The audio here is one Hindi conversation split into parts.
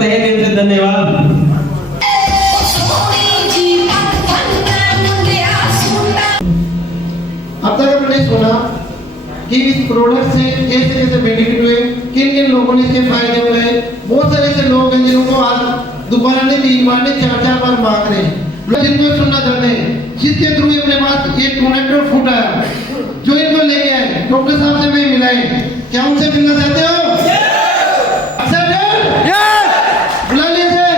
तहे दिल से धन्यवाद। अब तक हमने सुना कि इस प्रोडक्ट से कैसे कैसे बेनिफिट हुए, किन किन लोगों ने इसके फायदे उठाए। बहुत सारे ऐसे लोग हैं जिनको आज दोबारा ने 3 बार ने 4 बार मांग रहे हैं, जिनको सुनना चाहते हैं, जिसके थ्रू अपने पास एक कनेक्टर फूट आया जो इनको लेके आए, डॉक्टर साहब से भी मिलाए। क्या उनसे मिलना चाहते हो? बुला लीजिए।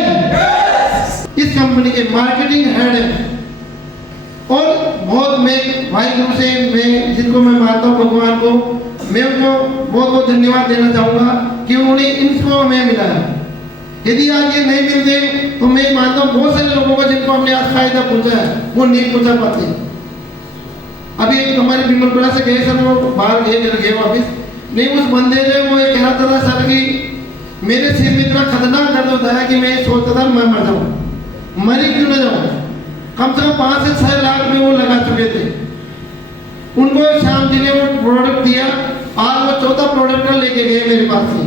इस कंपनी के मार्केटिंग हेड है और बहुत मैं वाहिगुरु से मैं जिनको मैं मानता हूँ भगवान को, मैं उनको बहुत बहुत धन्यवाद देना चाहूँगा कि उन्होंने इनको हमें मिला है। यदि आज ये नहीं मिलते तो मैं मानता हूँ बहुत सारे लोगों को जिनको हमने आज फायदा पहुँचा है वो नहीं पहुँचा पाते। अभी हमारे बिमलपुरा से गए सर, वो बाहर गए वापिस नहीं, उस बंदे ने वो कह रहा था सर कि मेरे सिर में इतना खतरनाक दर्द होता है कि मैं सोचता था मैं मर जाऊँ, मरी क्यों न जाऊँ। कम से कम 5 से 6 लाख में वो लगा चुके थे। उनको श्याम जी ने वो प्रोडक्ट दिया, आज वो 14 प्रोडक्ट लेके गए मेरे पास से।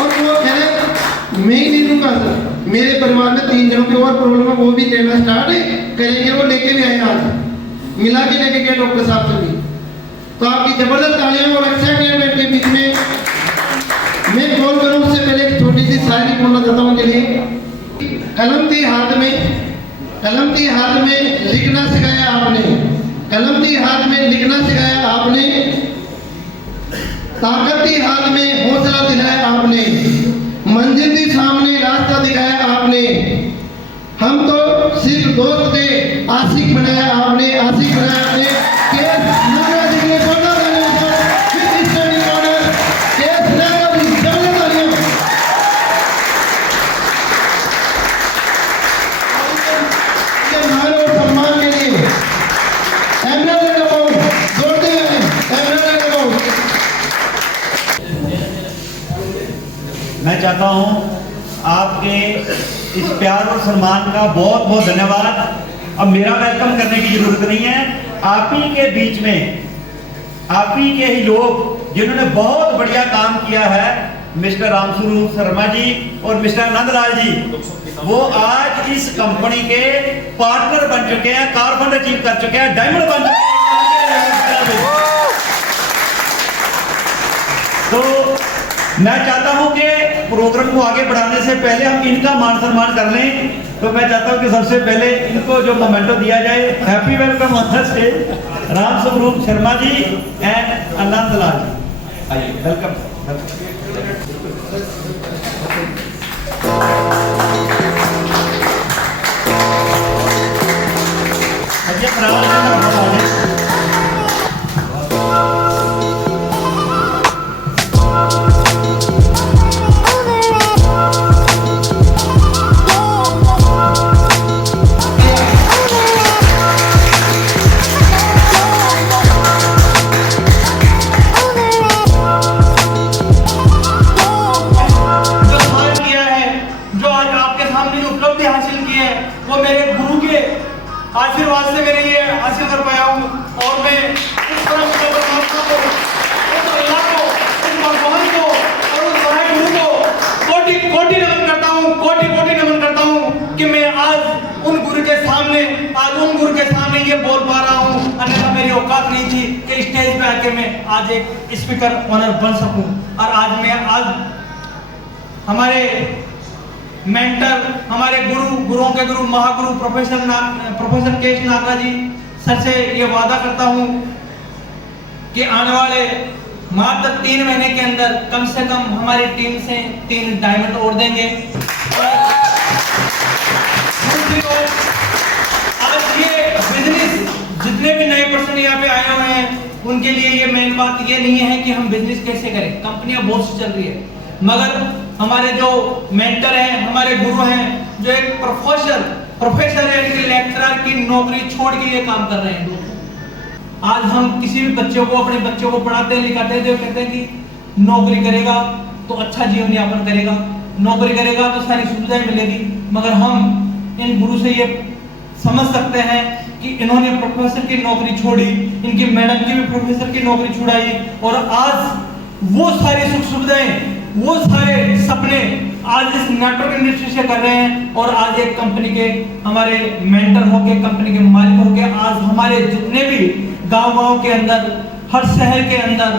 और वो कह रहे मैं ही नहीं रुका सर, मेरे परिवार में 3 जनों के और प्रॉब्लम है, वो भी लेना स्टार्ट करेंगे। वो लेके भी आए, आज मिला के लेके गए डॉक्टर साहब से भी। तो आपकी जबरदस्त तालियां और एक्साइटमेंट के बीच में मैं कॉल करूं उससे पहले एक छोटी सी शायरी बोलना चाहता हूं। के लिए कलम थी हाथ में लिखना सिखाया आपने, कलम थी हाथ में लिखना सिखाया आपने, ताकत थी हाथ में हौसला दिलाया आपने, मंजिल थी सामने रास्ता दिखाया आपने। हम तो सिर्फ दोस्त थे, आशिक बनाया आपने, आशिक बनाया आपने। मैं चाहता हूं आपके इस प्यार और सम्मान का बहुत बहुत धन्यवाद। अब मेरा वेलकम करने की जरूरत नहीं है, आप ही के बीच में आप ही के ही लोग जिन्होंने बहुत बढ़िया काम किया है, मिस्टर रामस्वरूप शर्मा जी और मिस्टर नंदलाल जी, वो आज इस कंपनी के पार्टनर बन चुके हैं, कार फंड अचीव कर चुके हैं, डायमंड बन चुके हैं। तो मैं चाहता हूं कि प्रोग्राम को आगे बढ़ाने से पहले हम इनका मान सम्मान कर लें। तो मैं चाहता हूं कि सबसे पहले इनको जो मोमेंटो दिया जाए। हैप्पी वेलकम ऑन से रामस्वरूप शर्मा जी एंड नंदलाल जी, आइए वेलकम। आशीर्वाद से मैंने ये हासिल कर पाया हूँ और मैं इस तरह से परमात्मा को, उस अल्लाह को, उस भगवान को और उस वाहिगुरु को कोटि कोटि नमन करता हूँ, कोटि कोटि नमन करता हूँ कि मैं आज उन गुरु के सामने ये बोल पा रहा हूँ। अन्यथा मेरी औकात नहीं थी कि स्टेज पे आके मैं आज एक स्पीकर ऑनर बन सकूँ। और आज हमारे मेंटर, हमारे गुरुओं के गुरु, महागुरु प्रोफेसर केश नागरा जी सर से ये वादा करता हूँ कि आने वाले मात्र 3 महीने के अंदर कम से कम हमारी टीम से 3 डायमंड और देंगे। आज ये बिजनेस जितने भी नए पर्सन यहाँ पे आए हुए हैं उनके लिए ये मेन बात ये नहीं है कि हम बिजनेस कैसे करें, कंपनियां बहुत सी चल रही है, मगर हमारे जो मेंटर हैं, हमारे गुरु हैं, जो एक प्रोफेसर है, लेक्चरर की नौकरी छोड़ के ये काम कर रहे हैं। आज हम किसी भी बच्चे को, अपने बच्चों को पढ़ाते हैं, लिखाते हैं, जो कहते हैं कि नौकरी करेगा तो अच्छा जीवन यापन करेगा, नौकरी करेगा तो सारी सुविधाएं मिलेगी, मगर हम इन गुरु से ये समझ सकते हैं कि इन्होंने प्रोफेसर की नौकरी छोड़ी, इनकी मैडम की भी प्रोफेसर की नौकरी छुड़ाई और आज वो सारी सुख सुविधाएं, वो सारे सपने आज इस नेटवर्क इंडस्ट्री से कर रहे हैं। और आज एक कंपनी के हमारे मेंटर होके, कंपनी के मालिक होके, आज हमारे जितने भी गांव के अंदर, हर शहर के अंदर,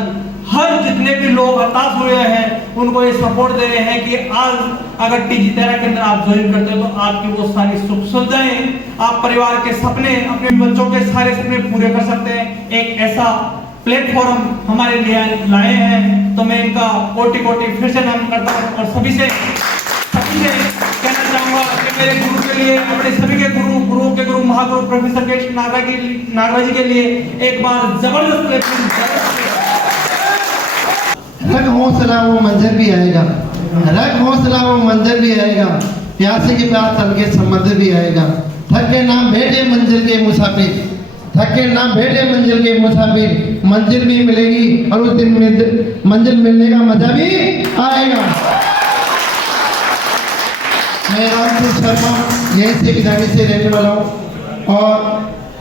हर जितने भी लोग हताश हुए हैं उनको ये सपोर्ट दे रहे हैं कि आज अगर टीजी तेरा के अंदर आप ज्वाइन करते हो तो आपकी वो सारी सुख सुविधाएं, आप परिवार के सपने, अपने बच्चों के सारे सपने पूरे कर सकते हैं। एक ऐसा प्लेटफॉर्म हमारे लिए लाए हैं, तो मैं इनका कोटि कोटि फिर से नमन करता हूँ। और सभी से कहना चाहूंगा कि मेरे गुरु के लिए, अपने सभी के गुरुओं के गुरु महागुरु प्रोफेसर के नागराज जी के लिए एक बार जबरदस्त रख हौसला वो मंजर भी आएगा, रख हौसला वो मंजर भी आएगा, प्यासे के प्यास तल के समंदर भी आएगा। थके ना बैठे मंजिल के मुसाफिर, थके ना बैठे मंजिल के मुसाफिर, मंजिल भी मिलेगी और उस दिन मंजिल मिलने का मजा भी आएगा। मैं रामपुर शर्मा यहीं से विधानी से रहने वाला हूँ और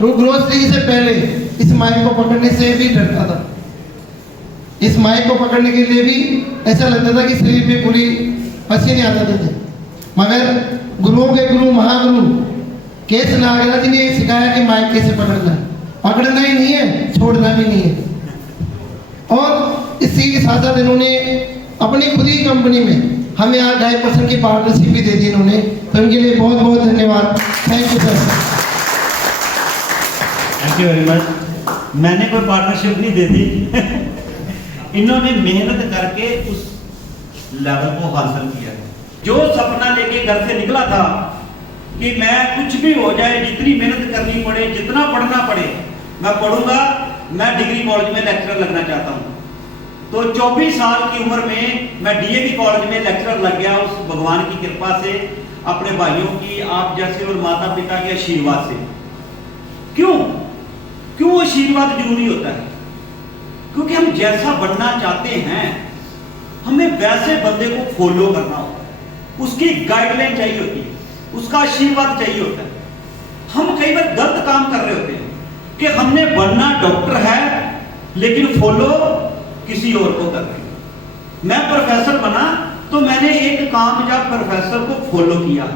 ग्रोसरी से पहले इस माइक को पकड़ने से भी डरता था। इस माइक को पकड़ने के लिए भी ऐसा लगता था कि शरीर पे पूरी पसीने आ जाते थे, मगर गुरुओं के गुरु महागुरु केस नागराज जी ने सिखाया कि माइक कैसे पकड़ना है, पकड़ना ही नहीं है, छोड़ना भी नहीं है। और इसी के साथ साथ इन्होंने अपनी खुद ही कंपनी में हमें आज 2.5% की पार्टनरशिप भी दे दी इन्होंने, तो इनके लिए बहुत बहुत धन्यवाद। Thank you sir. Thank you very much. मैंने कोई पार्टनरशिप नहीं दे दी इन्होंने मेहनत करके उस लेवल को हासिल किया। जो सपना लेके घर से निकला था कि मैं कुछ भी हो जाए, जितनी मेहनत करनी पड़े, जितना पढ़ना पड़े मैं पढ़ूंगा, मैं डिग्री कॉलेज में लेक्चरर लगना चाहता हूँ। तो 24 साल की उम्र में मैं डीएवी कॉलेज में लेक्चरर लग गया, उस भगवान की कृपा से, अपने भाइयों की, आप जैसे और माता पिता के आशीर्वाद से। क्यों आशीर्वाद जरूरी होता है? क्योंकि हम जैसा बनना चाहते हैं हमें वैसे बंदे को फॉलो करना होता है, उसकी गाइडलाइन चाहिए होती है, उसका आशीर्वाद चाहिए होता है। हम कई बार गलत काम कर रहे होते हैं कि हमने बनना डॉक्टर है लेकिन फॉलो किसी और को कर रहे हैं। मैं प्रोफेसर बना तो मैंने एक कामयाब प्रोफेसर को फॉलो किया।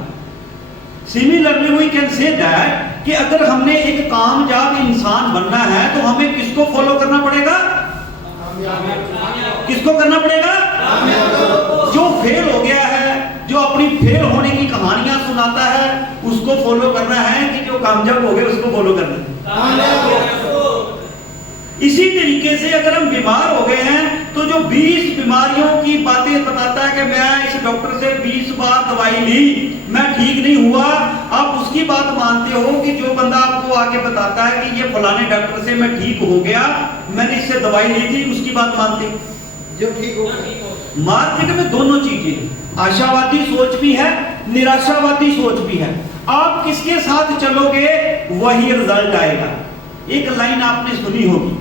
Similarly we can say that कि अगर हमने एक कामयाब इंसान बनना है तो हमें किसको फॉलो करना पड़ेगा? किसको करना पड़ेगा? जो फेल हो गया है, जो अपनी फेल होने की कहानियां सुनाता है, उसको फॉलो करना है कि जो कामयाब हो गए उसको फॉलो करना है। इसी तरीके से अगर हम बीमार हो गए हैं तो जो 20 बीमारियों की बातें बताता है कि मैं इस डॉक्टर से 20 बार दवाई ली, मैं ठीक नहीं हुआ, आप उसकी बात मानते हो कि जो बंदा आपको आके बताता है कि ये फलाने डॉक्टर से मैं ठीक हो गया, मैंने इससे दवाई ली थी, उसकी बात मानते हो जो ठीक हो। मार्केट में दोनों चीजें, आशावादी सोच भी है, निराशावादी सोच भी है। आप किसके साथ चलोगे वही रिजल्ट आएगा। एक लाइन आपने सुनी होगी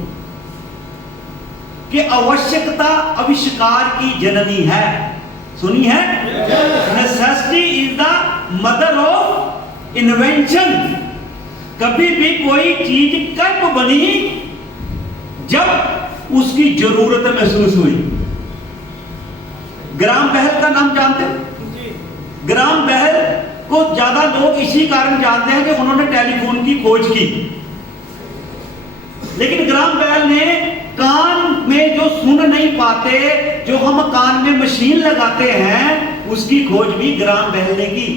कि आवश्यकता आविष्कार की जननी है, सुनी है? Necessity is the mother of invention. कभी भी कोई चीज कब बनी? जब उसकी जरूरत महसूस हुई। ग्राम बेहल का नाम जानते हो? ग्राम बेहल को ज्यादा लोग इसी कारण जानते हैं कि उन्होंने टेलीफोन की खोज की, लेकिन ग्राम बेहल ने कान में जो सुन नहीं पाते, जो हम कान में मशीन लगाते हैं, उसकी खोज भी ग्राम बेहल ने की।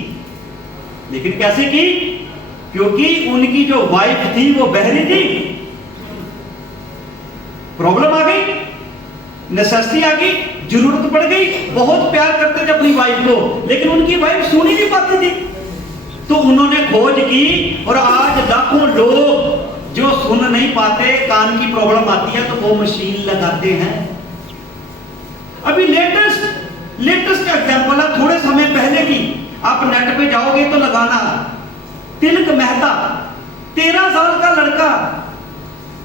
लेकिन कैसे की? क्योंकि उनकी जो वाइफ थी वो बहरी थी। प्रॉब्लम आ गई, नेसेसिटी आ गई, जरूरत पड़ गई। बहुत प्यार करते थे अपनी वाइफ को, लेकिन उनकी वाइफ सुन ही नहीं पाती थी, तो उन्होंने खोज की। और आज लाखों लोग जो सुन नहीं पाते, कान की प्रॉब्लम आती है तो वो मशीन लगाते हैं। अभी लेटेस्ट एग्जांपल है, थोड़े समय पहले की, आप नेट पे जाओगे तो लगाना, तिलक मेहता, 13 साल का लड़का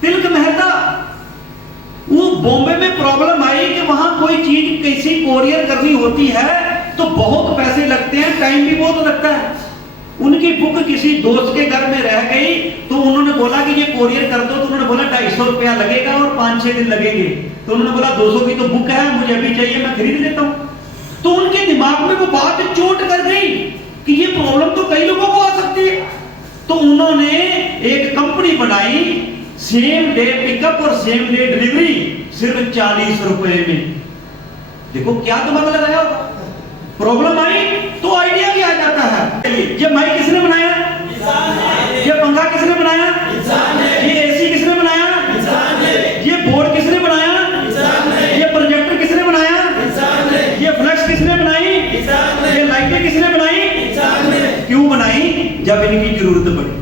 तिलक मेहता, वो बॉम्बे में प्रॉब्लम आई कि वहां कोई चीज कैसी कोरियर करनी होती है तो बहुत पैसे लगते हैं, टाइम भी बहुत लगता है। उनकी बुक किसी दोस्त के घर में रह गई, तो उन्होंने बोला कि ये कोरियर कर दो, तो उन्होंने बोला 250 रुपया लगेगा और 5-6 दिन लगेंगे। तो उन्होंने बोला 200 की तो बुक है, मुझे अभी चाहिए, मैं खरीद लेता हूँ। तो उनके दिमाग में वो बात चोट कर गई कि ये प्रॉब्लम तो कई लोगों को आ सकती है। तो उन्होंने एक कंपनी बनाई, सेम डे पिकअप और सेम डे डिलीवरी, सिर्फ 40 रुपए में। देखो क्या दिमाग लगाया होगा। प्रॉब्लम आई तो आइडिया भी आ जाता है। ये माइक किसने बनाया? ये पंखा किसने बनाया? ये एसी किसने बनाया? ये बोर्ड किसने बनाया? ये प्रोजेक्टर किसने बनाया? ये फ्लैक्स किसने बनाई? ये लाइटें किसने बनाई? क्यों बनाई? जब इनकी जरूरत पड़ी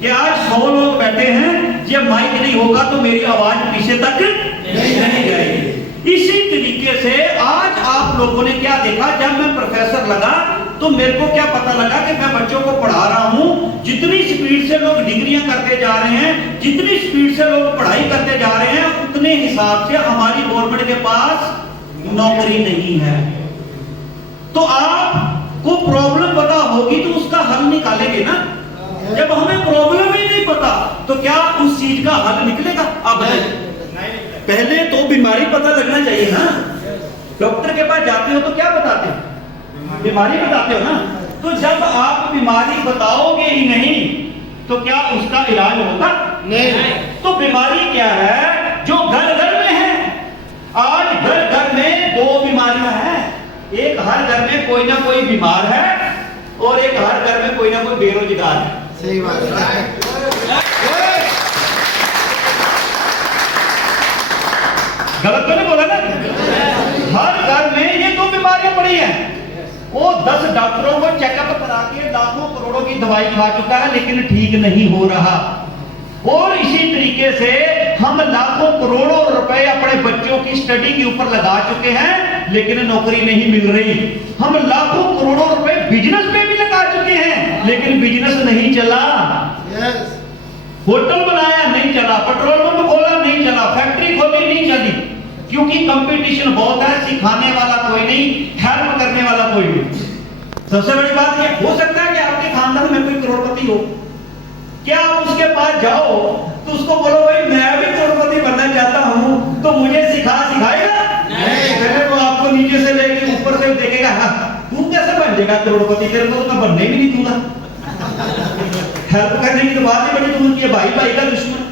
कि आज 100 लोग बैठे हैं, ये माइक नहीं होगा तो मेरी आवाज पीछे तक नहीं जाएगी। इसी तरीके से आज आप लोगों ने क्या देखा, जब मैं प्रोफेसर लगा तो मेरे को क्या पता लगा कि मैं बच्चों को पढ़ा रहा हूं, जितनी स्पीड से लोग डिग्रियां करते जा रहे हैं, जितनी स्पीड से लोग पढ़ाई करते जा रहे हैं, उतने हिसाब से हमारी गवर्नमेंट के पास नौकरी नहीं है। तो आपको प्रॉब्लम पता होगी तो उसका हल निकालेंगे ना। जब हमें प्रॉब्लम ही नहीं पता तो क्या उस चीज का हल निकलेगा? आप बताइए। पहले तो बीमारी पता लगना चाहिए ना। डॉक्टर के पास जाते हो तो क्या बताते हो? बीमारी बताते हो ना। तो जब आप बीमारी बताओगे ही नहीं तो क्या उसका इलाज होगा? नहीं। तो बीमारी क्या है जो घर घर में है? आज घर घर में 2 बीमारियां हैं। एक हर घर में कोई ना कोई बीमार है और एक हर घर में कोई ना कोई बेरोजगार है। सही बात है। गलत तो नहीं बोला ना? हर घर में ये 2 बीमारियां पड़ी हैं। वो 10 डॉक्टरों को चेकअप करा के लाखों करोड़ों की दवाई खा चुका है लेकिन ठीक नहीं हो रहा। और इसी तरीके से हम लाखों करोड़ों रुपए अपने बच्चों की स्टडी के ऊपर लगा चुके हैं लेकिन नौकरी नहीं मिल रही। हम लाखों करोड़ों रुपए बिजनेस पे भी लगा चुके हैं लेकिन बिजनेस नहीं चला। होटल बनाया नहीं चला, पेट्रोल पंप खोला नहीं चला, फैक्ट्री खोली नहीं चली, क्योंकि कंपटीशन बहुत है, सिखाने वाला कोई नहीं, हेल्प करने वाला कोई नहीं। सबसे बड़ी बात यह हो सकता है कि आपके खानदान में कोई करोड़पति हो, क्या आप उसके पास जाओ तो उसको बोलो भाई मैं भी करोड़पति बनना चाहता हूं तो मुझे सिखाएगा? नहीं। पहले वो आपको नीचे से लेके ऊपर से देखेगा, तू कैसे बन जाएगा करोड़पति, तेरे को तो मैं बनने भी नहीं दूंगा। हेल्प करने की तो बात ही बड़ी दूर की है, भाई भाई का दुश्मन।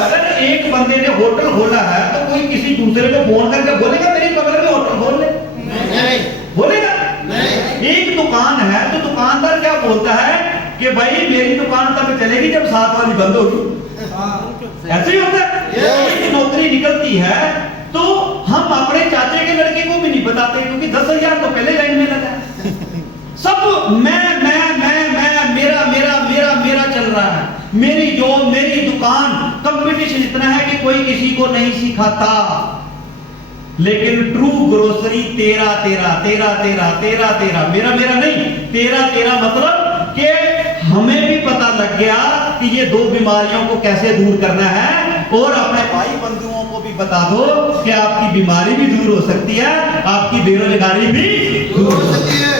अगर एक बंदे ने होटल खोला है तो कोई किसी दूसरे को फोन करके बोलेगा मेरे बगल में होटल खोल ले? नहीं बोलेगा। नहीं। एक दुकान है तो दुकानदार क्या बोलता है कि भाई मेरी दुकान तब चलेगी जब 7 वाली बंद होगी। ऐसे ही होता है। एक नौकरी निकलती है तो हम अपने चाचे के लड़के को भी नहीं बताते क्योंकि 10,000 तो पहले लाइन में लगा। सब मैं मेरा मेरा मेरा मेरा चल रहा है, मेरी जॉब मेरी दुकान, कंपटीशन इतना है कि कोई किसी को नहीं सिखाता। लेकिन ट्रू ग्रोसरी 13 मेरा नहीं 13 मतलब कि हमें भी पता लग गया कि ये 2 बीमारियों को कैसे दूर करना है। और अपने भाई बंधुओं को भी बता दो कि आपकी बीमारी भी दूर हो सकती है, आपकी बेरोजगारी भी दूर हो सकती है।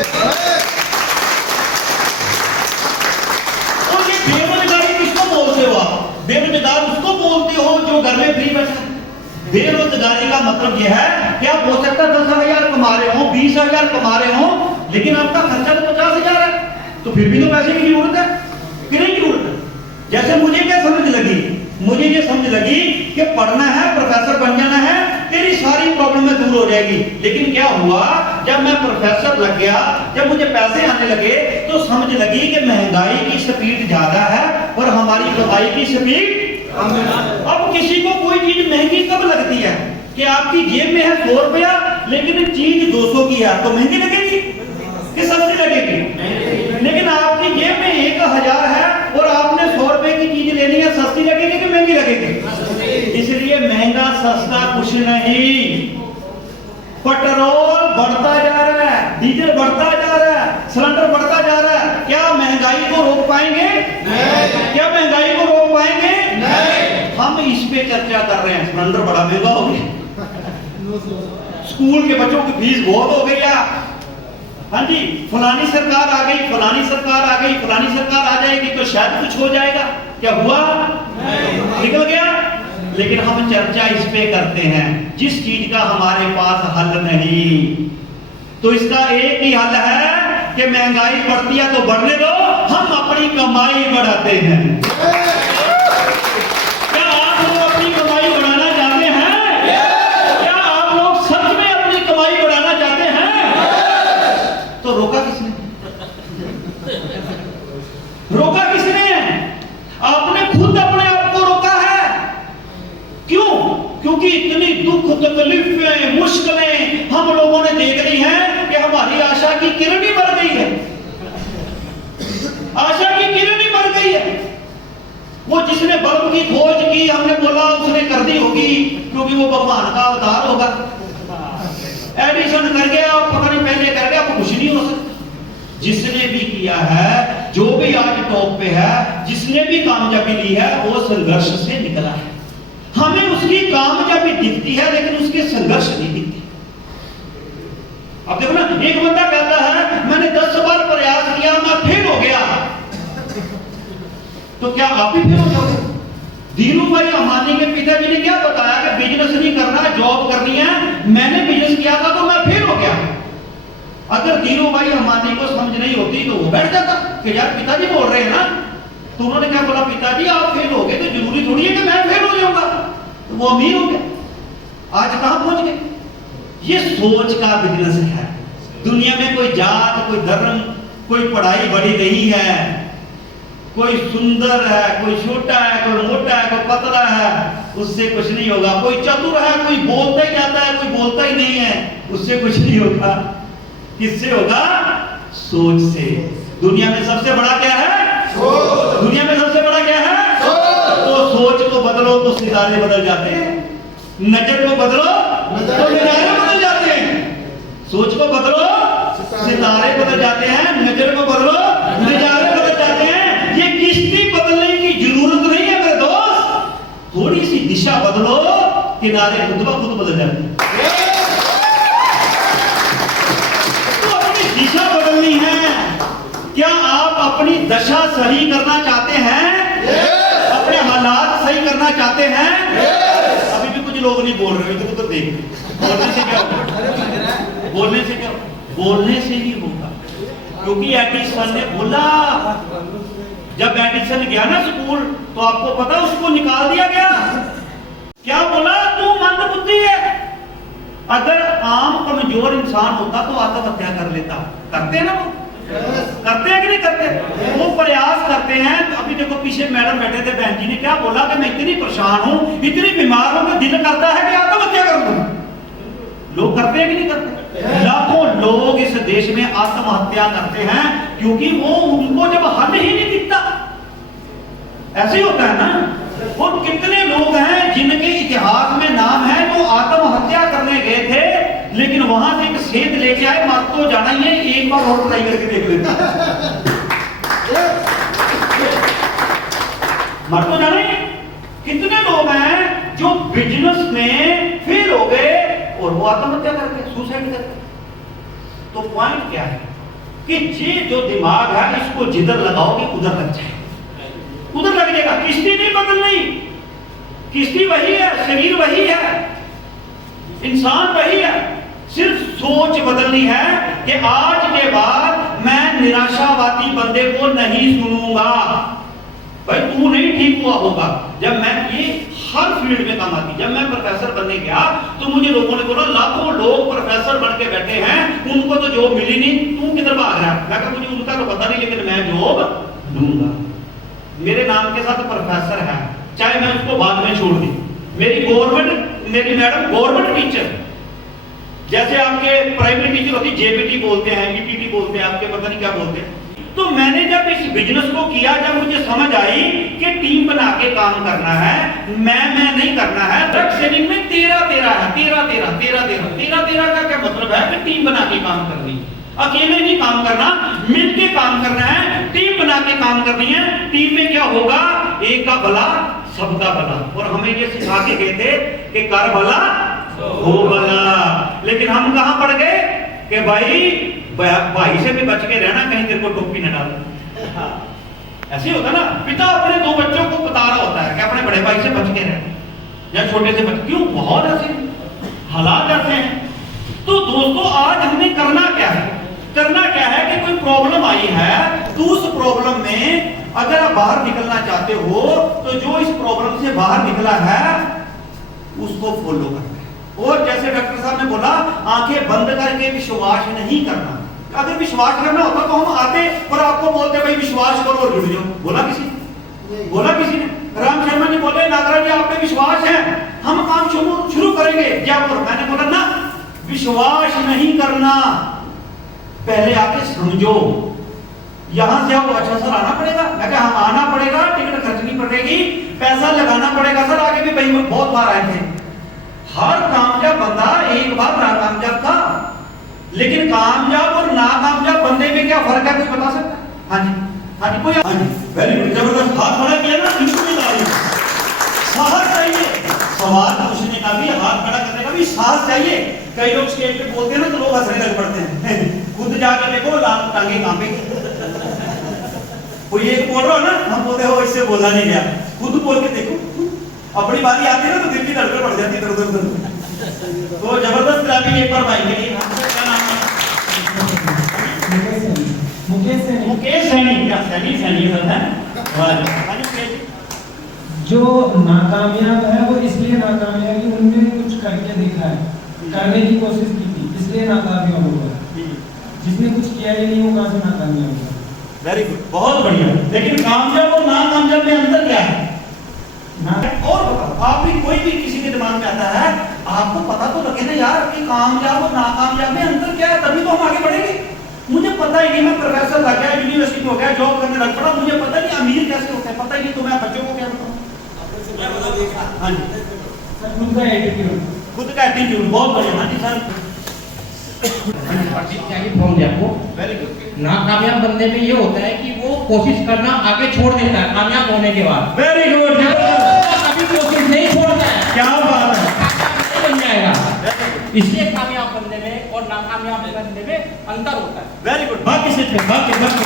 और ये बेरोजगारी किसको बोलते हो आप? बेरोजगार उसको बोलते हो जो घर में फ्री बैठा है। बेरोजगारी का मतलब यह है कि आप हो सकता है 10,000 कमा रहे हो, 20,000 कमा रहे हो, लेकिन आपका खर्चा तो 50,000 है, तो फिर भी तो पैसे की जरूरत है कि नहीं जरूरत है? जैसे मुझे क्या समझ लगी, मुझे ये समझ लगी कि पढ़ना है, प्रोफेसर बन जाना है, तेरी सारी प्रॉब्लम दूर हो जाएगी। लेकिन क्या हुआ, जब मैं प्रोफेसर लग गया, जब मुझे पैसे आने लगे तो समझ लगी कि महंगाई की स्पीड ज्यादा है और हमारी कमाई की स्पीड। अब किसी को कोई चीज महंगी कब लगती है कि आपकी जेब में है 100 रुपया लेकिन चीज 200 की है तो महंगी लगेगी कि सस्ती लगेगी? लेकिन आपकी जेब में 1,000 है और आपने 100 रुपए की चीज लेनी है, सस्ती लगेगी कि महंगी लगेगी? इसलिए महंगा सस्ता कुछ नहीं। पेट्रोल बढ़ता जा रहा है, डीजल बढ़ता जा रहा है, सिलेंडर बढ़ता जा रहा है, क्या महंगाई को रोक पाएंगे? नहीं। क्या महंगाई को रोक पाएंगे? नहीं। हम इस पे चर्चा कर रहे हैं, सिलेंडर बड़ा महंगा हो गया, स्कूल के बच्चों की फीस बहुत हो गई है, हाँ जी, फलानी सरकार आ गई, फलानी सरकार आ गई, फलानी सरकार आ जाएगी तो शायद कुछ हो जाएगा। क्या हुआ? निकल गया। लेकिन हम चर्चा इस पे करते हैं जिस चीज का हमारे पास हल नहीं। तो इसका एक ही हल है कि महंगाई बढ़ती है तो बढ़ने दो, हम अपनी कमाई बढ़ाते हैं। क्या आप लोग अपनी कमाई बढ़ाना चाहते हैं? क्या आप लोग सच में अपनी कमाई बढ़ाना चाहते हैं? तो रोका किसने? रोका किसने? आपने खुद अपने आप को रोका है। क्यों? क्योंकि इतनी दुख तकलीफें मुश्किलें हम लोगों ने देख ली हैं कि हमारी आशा की किरण ही मर गई है। आशा की किरण ही मर गई है। वो जिसने बल्ब की खोज की, हमने बोला उसने कर दी होगी क्योंकि वो भगवान का अवतार होगा। एडिशन कर गया, पता नहीं पहले कर गया, कुछ नहीं हो सकता। जिसने भी किया है, जो भी आज टॉप पे है, जिसने भी कामयाबी ली है, वो संघर्ष से निकला है। हमें उसकी कामयाबी दिखती है लेकिन उसके संघर्ष नहीं दिखते। अब देखो ना, एक बंदा कहता है मैंने 10 बार प्रयास किया, मैं फेल हो गया। तो क्या आप भी फेल हो जाओगे? धीरू भाई अंबानी के पिताजी ने क्या बताया कि बिजनेस नहीं करना, जॉब करनी है। मैंने बिजनेस किया था तो मैं फेल हो गया। अगर धीरू भाई अंबानी को समझ नहीं होती तो वो बैठ जाता कि यार पिताजी बोल रहे हैं ना। तो उन्होंने क्या बोला, पिताजी आप फेल हो गए तो जरूरी थोड़ी है कि मैं फेल हो जाऊंगा। तो वो अमीर हो गया। आज कहां पहुंच गए? ये सोच का बिजनेस है। दुनिया में कोई जात, कोई धर्म, कोई पढ़ाई बड़ी नहीं है, कोई सुंदर है, कोई छोटा है, कोई मोटा है, कोई पतला है, उससे कुछ नहीं होगा। कोई चतुर है, कोई बोलता ही जाता है, कोई बोलता ही नहीं है, उससे कुछ नहीं होगा। किससे होगा? सोच से। दुनिया में सबसे बड़ा क्या है? सोच। दुनिया में सबसे बड़ा क्या है? सोच। तो सोच को बदलो तो सितारे बदल जाते हैं। नजर को बदलो तो नजारे बदल जाते हैं। सोच को बदलो सितारे बदल जाते हैं, नजर को बदलो नजारे बदल जाते हैं। ये किश्ती बदलने की जरूरत नहीं है मेरे दोस्त। थोड़ी सी दिशा बदलो, किनारे खुद ब खुद बदल जाते हैं। तो अपनी दिशा बदलनी है। क्या आप अपनी दशा सही करना चाहते हैं? अपने हालात सही करना चाहते हैं? अभी भी कुछ लोग नहीं बोल रहे, तो देख बोलने से क्या होगा? बोलने से क्या? बोलने से ही होगा। क्योंकि एडिसन ने बोला, जब एडिसन गया ना स्कूल तो आपको पता उसको निकाल दिया गया। क्या बोला? तू मंदबुद्धि है। अगर आम कमजोर इंसान होता तो आत्महत्या कर लेता। करते हैं ना वो? करते हैं कि नहीं करते? वो प्रयास करते हैं। अभी देखो पीछे मैडम बैठे थे, बहन जी ने क्या बोला कि मैं इतनी परेशान हूं, इतनी बीमार हूं, दिल करता है कि आत्महत्या कर लूं। लोग करते हैं कि नहीं करते? लाखों लोग इस देश में आत्महत्या करते हैं क्योंकि वो उनको जब हल ही नहीं दिखता। ऐसे ही होता है ना। और कितने लोग हैं जिनके इतिहास में नाम है जो आत्महत्या करने गए थे लेकिन वहां से एक सेध लेके आए, मर तो जाना ही है, एक बार और ट्राई करके देख लेते मर तो जाना ही। कितने लोग हैं जो बिजनेस में फेल हो गए और वो आत्महत्या करते, सुसाइड करते। तो पॉइंट क्या है कि ये जो दिमाग है इसको जिधर लगाओगे उधर लग जाएगा, उधर लग जाएगा। किश्ती नहीं बदलनी, किश्ती वही है, शरीर वही है, इंसान वही है। सिर्फ सोच बदलनी है कि आज के बाद मैं निराशावादी बंदे को नहीं सुनूंगा। भाई तू नहीं ठीक हुआ होगा। जब मैं ये हर फील्ड में काम आती, जब मैं प्रोफेसर बनने गया तो मुझे लोगों ने बोला लाखों लोग प्रोफेसर बन के बैठे हैं, उनको तो जॉब मिली नहीं, तू किधर भाग रहा है? मैं कहा मुझे उनका तो पता नहीं लेकिन मैं जॉब लूंगा। मेरे नाम के साथ प्रोफेसर है, चाहे मैं उसको बाद में छोड़ दी। मेरी गवर्नमेंट, मेरी मैडम गवर्नमेंट टीचर, जैसे आपके प्राइमरी टीचर होती जेबीटी बोलते हैं, ईटीटी बोलते हैं, आपके पता नहीं क्या बोलते हैं। तो मैंने जब इस बिजनेस को किया, जब मुझे समझ आई कि टीम बना के काम करना है, मैं नहीं करना है। ड्रग सेलिंग में 13-13 है, 13-13 का क्या मतलब है कि टीम बना के काम करनी, अकेले नहीं काम करना, मिलके काम करना है, टीम बना के काम करनी है। टीम में क्या होगा? एक का भला सबका भला। और हमें ये सिखा के गए थे कि कर भला हो भला। लेकिन हम कहां पड़ गए कि भाई भाई से भी बच के रहना, कहीं तेरे को टोपी न डाल। हाँ, ऐसे ही होता ना, पिता अपने दो बच्चों को बता रहा होता है कि अपने बड़े भाई से बच के रहना या छोटे से बच, क्यों, बहुत ऐसे हालात ऐसे हैं। तो दोस्तों आज हमें करना क्या है, करना क्या है कि कोई प्रॉब्लम आई है तो उस प्रॉब्लम में अगर आप बाहर निकलना चाहते हो तो जो इस प्रॉब्लम से बाहर निकला है उसको फॉलो करना है। और जैसे डॉक्टर साहब ने बोला, आंखें बंद करके विश्वास नहीं करना। अगर विश्वास करना होता तो हम आते और आपको बोलते भाई विश्वास करो और जुड़ जाओ। बोला किसी ने? बोला किसी ने? राम शर्मा जी बोले नागराज जी आप पे विश्वास है, हम काम शुरू करेंगे। जयपुर मैंने बोला ना, विश्वास नहीं करना, पहले आके समझो। यहां से आओ, अच्छा सर आना पड़ेगा। मैं कहा हाँ आना पड़ेगा, टिकट खर्चनी पड़ेगी, पैसा लगाना पड़ेगा। सर आगे भी भाई बहुत बार आए थे। हर कामयाब बंदा एक बार नाकामयाब था, लेकिन कामयाब और नाकामयाब बंदे में क्या फर्क है, कोई बता सकता है? हाँ जी, हाँ जी, कोई? हाँ जी, वेरी गुड, जबरदस्त। हाथ खड़ा किया ना, जिम्मेदारी, साहस चाहिए, सवाल पूछने का भी, हाथ खड़ा करने का भी साहस चाहिए। कई लोग स्टेज पे बोलते हैं ना तो लोग हंसने लग पड़ते हैं। खुद जाकर देखो, लाल टांगे कांपेंगे। कोई एक बोल रहा हो ना, हम बोलते हो इससे बोला नहीं गया, खुद बोल के देखो, अपनी बारी आती है ना तो दिल की धड़कन बढ़ जाती है इधर उधर। तो जबरदस्त ग्राफिक एक बार भाई के लिए क्या नाम है? मुकेश सैनी। क्या सैनी? सैनी है। जो नाकामयाब है वो इसलिए नाकामयाब है, उनने कुछ करके दिखा है, करने की कोशिश की थी, इसलिए नाकामयाब हुआ। जिसने कुछ किया ही नहीं वो कहां से नाकामयाब हुआ? वेरी गुड, बहुत बढ़िया। लेकिन कामयाब और नाकामयाब में अंतर क्या है? और बताओ, आप भी कोई भी किसी के दिमाग में आता है, आपको पता तो लगे ना यार कि कामयाब और नाकामयाब में अंतर क्या है, तभी तो हम आगे बढ़ेंगे। मुझे पता ही नहीं, मैं प्रोफेसर लग गया, यूनिवर्सिटी हो गया, जॉब करने लग पड़ा, मुझे पता नहीं अमीर कैसे होते हैं, पता ही नहीं, तो मैं बच्चों को क्या बताऊं? हाँ जी, खुद का एटीट्यूड, खुद का एटीट्यूड बहुत बढ़िया। हाँ जी सर, वेरी गुड। नाकामयाब बंदे में ये होता है कि वो कोशिश करना आगे छोड़ देता है कामयाब होने के बाद। वेरी गुड, कभी कोशिश नहीं छोड़ता है, क्या बात है, नहीं बन जाएगा। इसलिए कामयाब बंदे में और नाकामयाब बंदे में अंतर होता है। वेरी गुड, बाकी से बाकी वेरी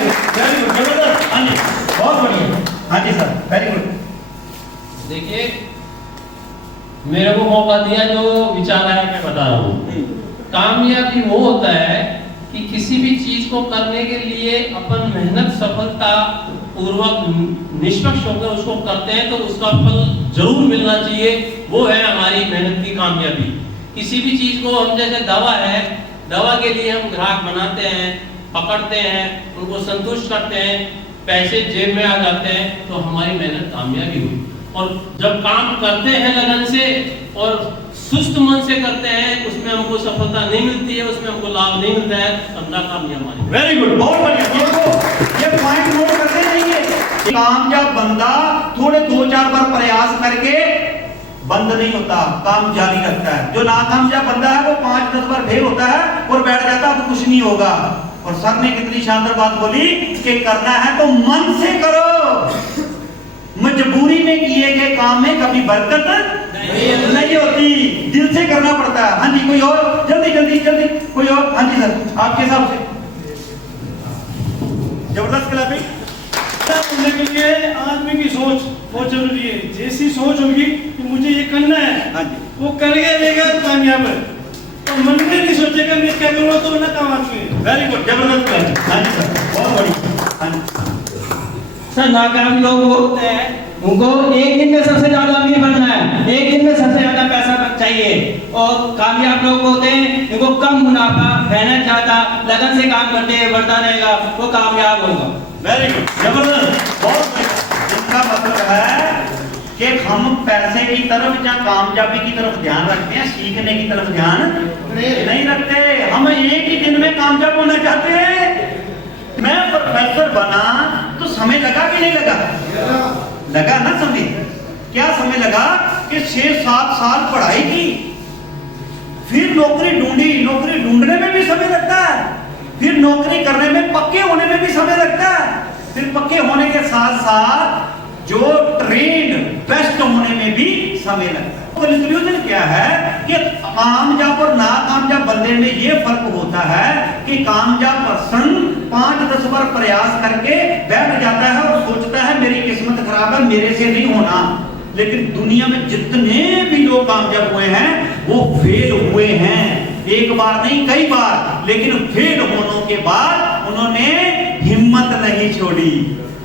गुड, वेरी गुड, जबरदस्त। हाँ जी, बहुत बढ़िया। हाँ जी सर, वेरी गुड। देखिए, मेरे को मौका दिया, जो विचार आया मैं बता रहा हूँ। कामयाबी वो होता है कि किसी भी चीज को करने के लिए अपन मेहनत सफलता पूर्वक निष्पक्ष होकर उसको करते हैं तो उसका फल जरूर मिलना चाहिए। वो है हमारी मेहनत की कामयाबी। किसी भी चीज को हम, जैसे दवा है, दवा के लिए हम ग्राहक बनाते हैं, पकड़ते हैं, उनको संतुष्ट करते हैं, पैसे जेब में आ जाते हैं, तो हमारी मेहनत कामयाबी हुई। और जब काम करते हैं लगन से और सुस्त मन से करते हैं, उसमें हमको सफलता नहीं मिलती है, उसमें हमको लाभ नहीं मिलता है, तो नाकामयाबी हमारी। वेरी गुड, बहुत बढ़िया। ये पॉइंट नोट करते रहिए। कामयाब बंदा थोड़े 2-4 बार प्रयास करके बंद नहीं होता, काम जारी रखता है। जो नाकामयाब बंदा है वो 5-10 बार फेल होता है और बैठ जाता, अब कुछ नहीं होगा। और सर ने कितनी शानदार बात बोली कि करना है तो मन से करो। मजबूरी में किए गए काम में कभी बरकत नहीं होती, दिल से करना पड़ता है। हाँ जी, कोई और? जल्दी जल्दी जल्दी, कोई और? हाँ जी सर, आपके हिसाब से जबरदस्त क्लैपिंग। करने के लिए आदमी की सोच बहुत जरूरी है। जैसी सोच होगी कि मुझे ये करना है, हाँ जी, वो करके रहेगा कामयाब है। और मन में नहीं सोचेगा मैं क्या करूँगा तो ना काम आती है। वेरी गुड, जबरदस्त क्लैपिंग। हाँ जी सर, बहुत बढ़िया। हाँ जी सर, नाकाम लोग वो होते हैं, उनको एक दिन में सबसे ज्यादा अमीर बनना है, एक दिन में सबसे ज्यादा पैसा चाहिए। और कामयाब लोग होते हैं, इनको कम मुनाफा, मेहनत ज्यादा, लगन से काम करते हैं, बढ़ता रहेगा, वो कामयाब होगा। वेरी गुड, जबरदस्त, बहुत बढ़िया। इसका मतलब है कि हम पैसे की तरफ या कामयाबी की तरफ ध्यान रखते हैं, सीखने की तरफ ध्यान नहीं रखते। हम एक ही दिन में कामयाब होना चाहते हैं। मैं प्रोफेसर बना तो समय लगा कि नहीं लगा? लगा ना समय। क्या समय लगा कि 6-7 साल पढ़ाई की, फिर नौकरी ढूंढी, नौकरी ढूंढने में भी समय लगता है, फिर नौकरी करने में पक्के होने में भी समय लगता है, फिर पक्के होने के साथ साथ जो ट्रेंड बेस्ट होने में भी समय लगता है। कंक्लूजन क्या है कि कामयाब और नाकामयाब बंदे में ये फर्क होता है कि कामयाब पर्सन 5-10 बार प्रयास करके बैठ जाता है और सोचता है मेरी किस्मत खराब है, मेरे से नहीं होना। लेकिन दुनिया में जितने भी लोग कामयाब हुए हैं वो फेल हुए हैं, एक बार नहीं कई बार। लेकिन फेल होने के बाद उन्होंने हिम्मत नहीं छोड़ी,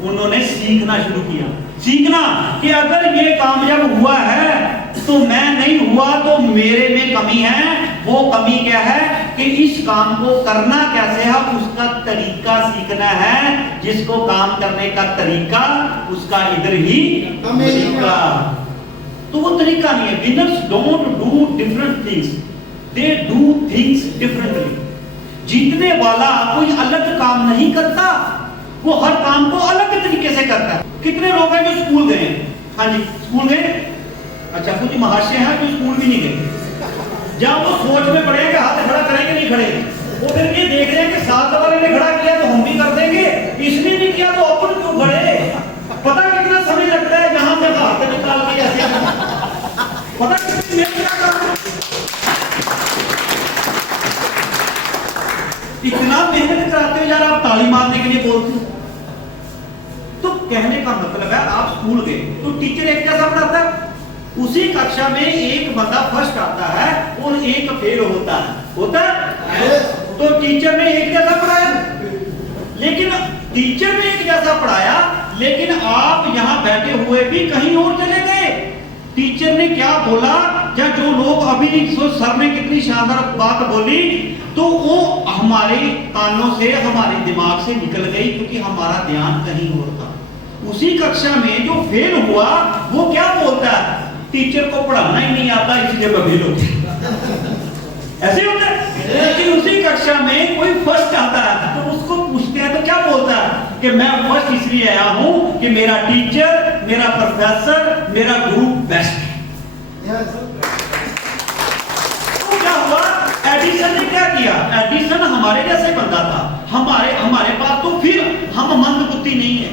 उन्होंने सीखना शुरू किया। सीखना कि अगर ये कामयाब हुआ है तो मैं नहीं हुआ तो मेरे में कमी है। वो कमी क्या है कि इस काम को करना कैसे है उसका तरीका सीखना है। जिसको काम करने का तरीका उसका इधर ही तरीका, तो वो तरीका नहीं है। Winners don't do different things, they do things differently. जीतने वाला कोई अलग काम नहीं करता, वो हर काम को अलग तरीके से करता है। कितने लोग हैं जो स्कूल गए? हाँ जी, स्कूल गए। अच्छा, कुछ महाशय हैं जो स्कूल भी नहीं गए। जब वो सोच में पड़े कि हाथ खड़ा करेंगे नहीं खड़े, वो फिर ये देख रहे हैं कि साथ वाले ने खड़ा किया तो हम भी कर देंगे, इसने नहीं किया तो अपन क्यों खड़े। पता कितना समय लगता है जहां से हाथ निकाल के ऐसे, पता कितनी मेहनत करता है। इतना मेहनत कराते हो यार, आप ताली मारने के लिए बोलते हो। तो कहने का मतलब है आप स्कूल गए तो टीचर एक जैसा पढ़ाता है, उसी कक्षा में एक बंदा फर्स्ट आता है और एक फेल होता है। तो टीचर ने एक जैसा पढ़ाया, लेकिन टीचर ने एक जैसा पढ़ाया, लेकिन आप यहां बैठे हुए भी कहीं और चले गए। टीचर ने क्या बोला, या जो लोग अभी सर ने कितनी शानदार बात बोली, तो वो हमारे कानों से हमारे दिमाग से निकल गई क्योंकि हमारा ध्यान कहीं और था। उसी कक्षा में जो फेल हुआ वो क्या बोलता है, टीचर को पढ़ाना ही नहीं आता इसलिए मैं फेल होती। ऐसे होता है। लेकिन उसी कक्षा में कोई फर्स्ट आता है तो उसको पूछते हैं तो क्या बोलता है कि मैं फर्स्ट इसलिए आया हूं कि मेरा टीचर, मेरा प्रोफेसर, मेरा गुरु बेस्ट है। तो क्या हुआ, एडिसन ने क्या किया, एडिसन हमारे जैसे बंदा था, हमारे पास तो फिर हम मंद बुद्धि नहीं है।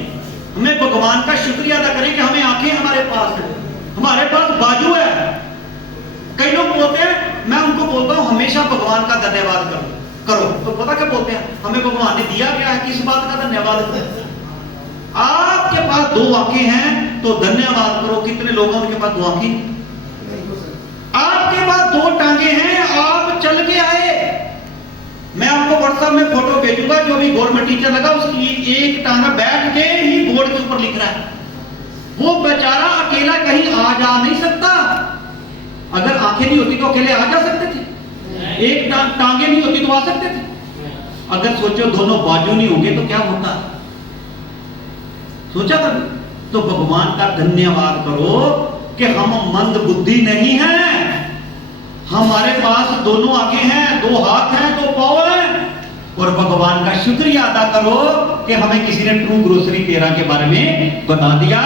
हमें भगवान का शुक्रिया अदा करें कि हमें आंखें हमारे पास है, हमारे पास बाजू है। कई लोग बोलते हैं, मैं उनको बोलता हूं हमेशा भगवान का धन्यवाद करो। तो पता क्या बोलते हैं, हमें भगवान ने दिया क्या है, किस बात का धन्यवाद करो। आपके पास 2 आंखें हैं तो धन्यवाद करो। कितने लोग हैं उनके पास 2 आंखें? आपके पास 2 टांगे हैं, आप चल के आए। मैं आपको व्हाट्सएप में फोटो भेजूंगा, जो भी गवर्नमेंट टीचर लगा उसकी एक टांगा बैठ के ही बोर्ड के ऊपर लिख रहा है। वो बेचारा अकेला कहीं आ जा नहीं सकता। अगर आंखें नहीं होती तो अकेले आ जा सकते थे, एक टांगे नहीं होती तो आ सकते थे। अगर सोचो दोनों बाजू नहीं होंगे तो क्या होता, सोचा कभी? तो भगवान का धन्यवाद करो कि हम मंद बुद्धि नहीं हैं, हमारे पास दोनों आंखें हैं, 2 हाथ हैं, 2 पाँव हैं। और भगवान का शुक्रिया अदा करो कि हमें किसी ने ट्रू ग्रोसरी 13 के बारे में बता दिया।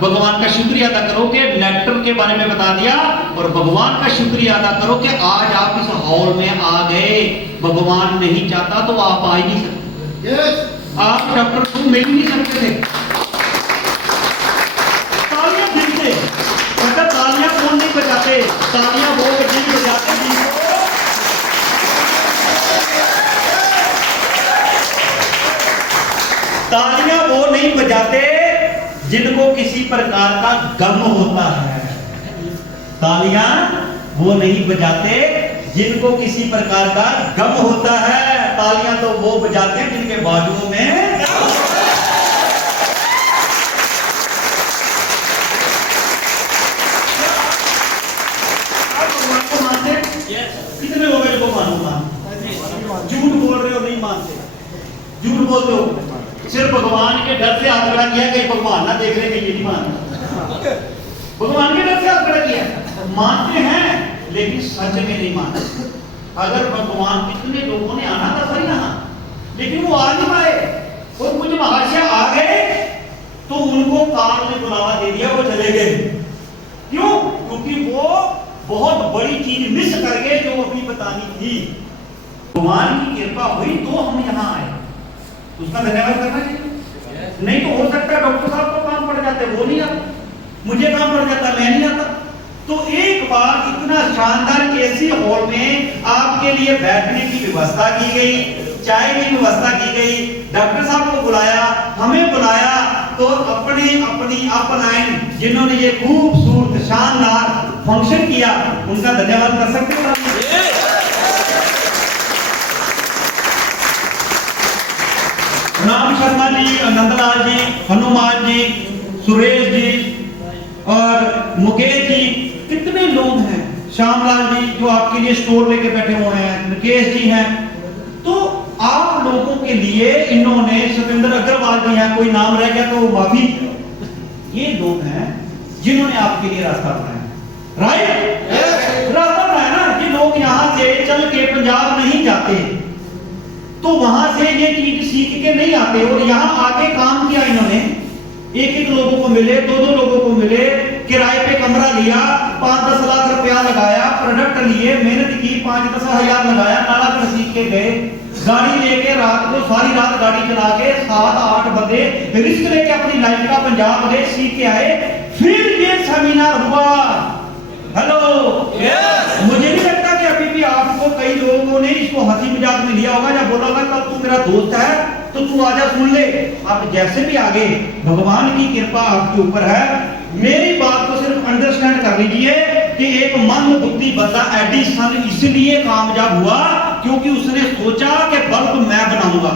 भगवान का शुक्रिया अदा करो कि नेक्टर के बारे में बता दिया। और भगवान का शुक्रिया अदा करो कि आज आप इस हॉल में आ गए। भगवान नहीं चाहता तो आप आ ही नहीं सकते। आप डॉक्टर को मिल नहीं सकते थे। तालियां दिल से, अगर तालियां कौन नहीं बजाते, तालियां वो नहीं बजाते जिनको तालियां वो नहीं बजाते जिनको किसी प्रकार का गम होता है। तालियां वो नहीं बजाते जिनको किसी प्रकार का गम होता है। तालियां तो वो बजाते हैं जिनके बाजुओं में कितने लोग हैं जो भगवान झूठ बोल रहे हो, नहीं मानते, झूठ बोलते हो। सिर्फ भगवान के डर से हाथ खड़ा किया कि भगवान ना देख रहे, ये नहीं मानते। भगवान के डर से हाथ खड़ा किया, मानते हैं लेकिन सच में नहीं मानते। अगर भगवान, कितने लोगों ने आना था सर यहाँ, लेकिन वो आ नहीं पाए। और कुछ महाशय आ गए तो उनको कार ने बुलावा दे दिया, वो चले गए। क्यों? क्योंकि वो बहुत बड़ी चीज मिस कर गए जो अभी बतानी थी। भगवान की कृपा हुई तो हम यहाँ आए, उसका धन्यवाद करना चाहिए। नहीं तो हो सकता है डॉक्टर साहब को काम पड़ जाते, वो नहीं आता, मुझे काम पड़ जाता, मैं नहीं आता। तो एक बाद इतना शानदार एसी हॉल में आपके लिए बैठने की व्यवस्था की गई, चाय की व्यवस्था की गई, डॉक्टर साहब को बुलाया, हमें बुलाया, तो अपनी अपलाइन जिन्होंने ये खूबसूरत शानदार फंक्शन किया, उनका धन्यवाद कर सकते हैं। राम शर्मा जी, नंदलाल जी, हनुमान जी, सुरेश जी और मुकेश जी, कितने लोग हैं, श्यामलाल जी जो आपके लिए स्टोर लेके बैठे हुए हैं, मुकेश जी हैं, तो आप लोगों के लिए इन्होंने, सतेंद्र अग्रवाल जी हैं, कोई नाम रह गया तो माफी, ये लोग हैं जिन्होंने आपके लिए रास्ता बनाया, राइट? रास्ता बनाया ना। ये लोग यहाँ से चल के पंजाब नहीं जाते, तो वहां से ये चीज सीख के नहीं आते, और यहाँ आके काम किया इन्होंने, एक लोगों को मिले, दो लोगों को मिले, किराए पे कमरा लिया, 5-10 लाख रुपया लगाया, प्रोडक्ट लिए, मेहनत की, 5-10 हजार लगाया, नाला पर सीख के गए, गाड़ी लेके रात को सारी रात गाड़ी चला के 7-8 बंदे रिस्क लेके अपनी लाइफ का पंजाब गए, सीख के आए, फिर ये सेमिनार हुआ। हेलो, मुझे नहीं लगता कि अभी भी आपको कई लोगों ने इसको हंसी मजाक में लिया होगा, जब बोला होगा कब तू मेरा दोस्त है तो तू आजा सुन ले। आप जैसे भी आगे, भगवान की कृपा आपके ऊपर है। मेरी बात को सिर्फ अंडरस्टैंड कर लीजिए कि एक मंदबुद्धि बंदा एडिसन इसलिए कामयाब हुआ क्योंकि उसने सोचा कि बल्ब मैं बनाऊंगा।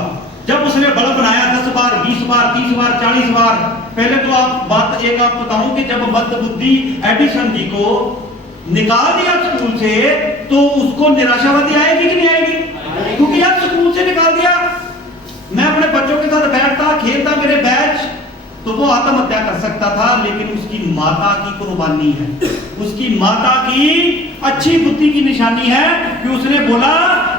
जब उसने बल्ब बनाया 10 बार, 20 बार, 30 बार, 40 बार, पहले तो आप बात एक आप बताऊं कि जब मंदबुद्धि एडिसन जी को निकाल दिया स्कूल से, तो उसको निराशावादी आएगी कि नहीं आएगी? क्योंकि यार स्कूल से निकाल दिया। मैं अपने बच्चों के साथ बैठता, खेलता, मेरे बैच, तो वो आत्महत्या कर सकता था, लेकिन उसकी माता की कुर्बानी है, उसकी माता की अच्छी बुद्धि की निशानी है कि उसने बोला